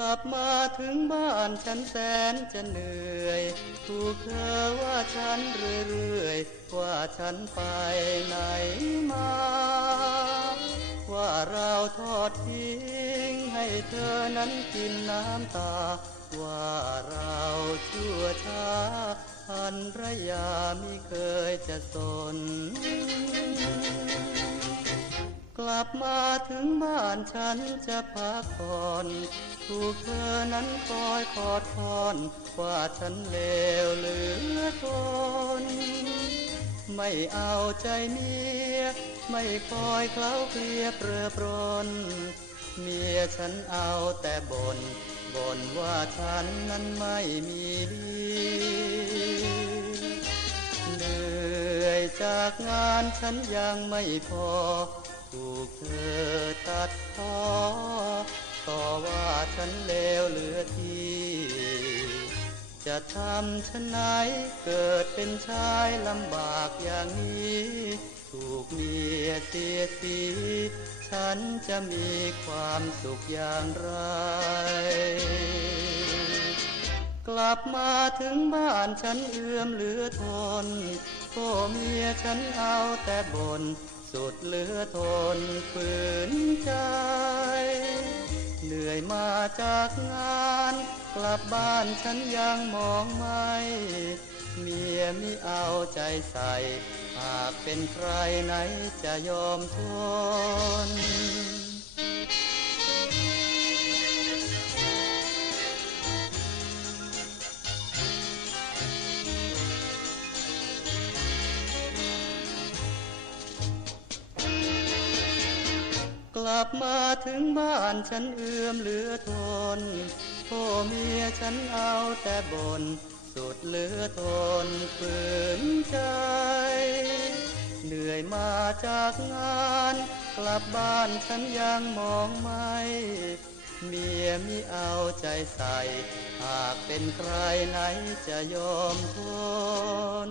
ลับมาถึงบ้านฉันแสนจะเหนื่อย ถูกเธอว่าฉันเรื่อยๆ ว่าฉันไปไหนมา ว่าเราทอดทิ้งให้เธอนั้นกินน้ำตา ว่าเราชั่วช้าพันรยามิเคยจะสน ลับมาถึงบ้านฉันจะพักผ่อนถูกเธอนั้นคอยขอดคอนว่าฉันเลวเหลือทนไม่เอาใจเมียไม่คอยเคล้าเคลียเปรอปรน เมียฉันเอาแต่บน่นบ่นว่าฉันนั้นไม่มีดี จากงานฉันยังไม่พอ ถูกเธอตัดพอต่อว่าฉันเลวเหลือที่จะทำฉันไหนเกิดเป็นชายลำบากอย่างนี้ ถูกเมียเสียสี ฉันจะมีความสุขอย่างไร ลับมาถึงบ้านฉันเอื้อมเหลือทนพ่อเมียฉันเอาแต่บน่นสุดเหลือทนฝืนใจ เหนื่อยมาจากงาน กลับบ้านฉันยังมองไม่ เมียไมิเอาใจใส่ หากเป็นใครไหนจะยอมทน ลับมาถึงบ้านฉันเอื้อมเหลือทนพ่อเมียฉันเอาแต่บน่นสุดเหลือทนฝืนใจ เหนื่อยมาจากงาน กลับบ้านฉันยังมองไม่เมียมิเอาใจใส่ หากเป็นใครไหนจะยอมทน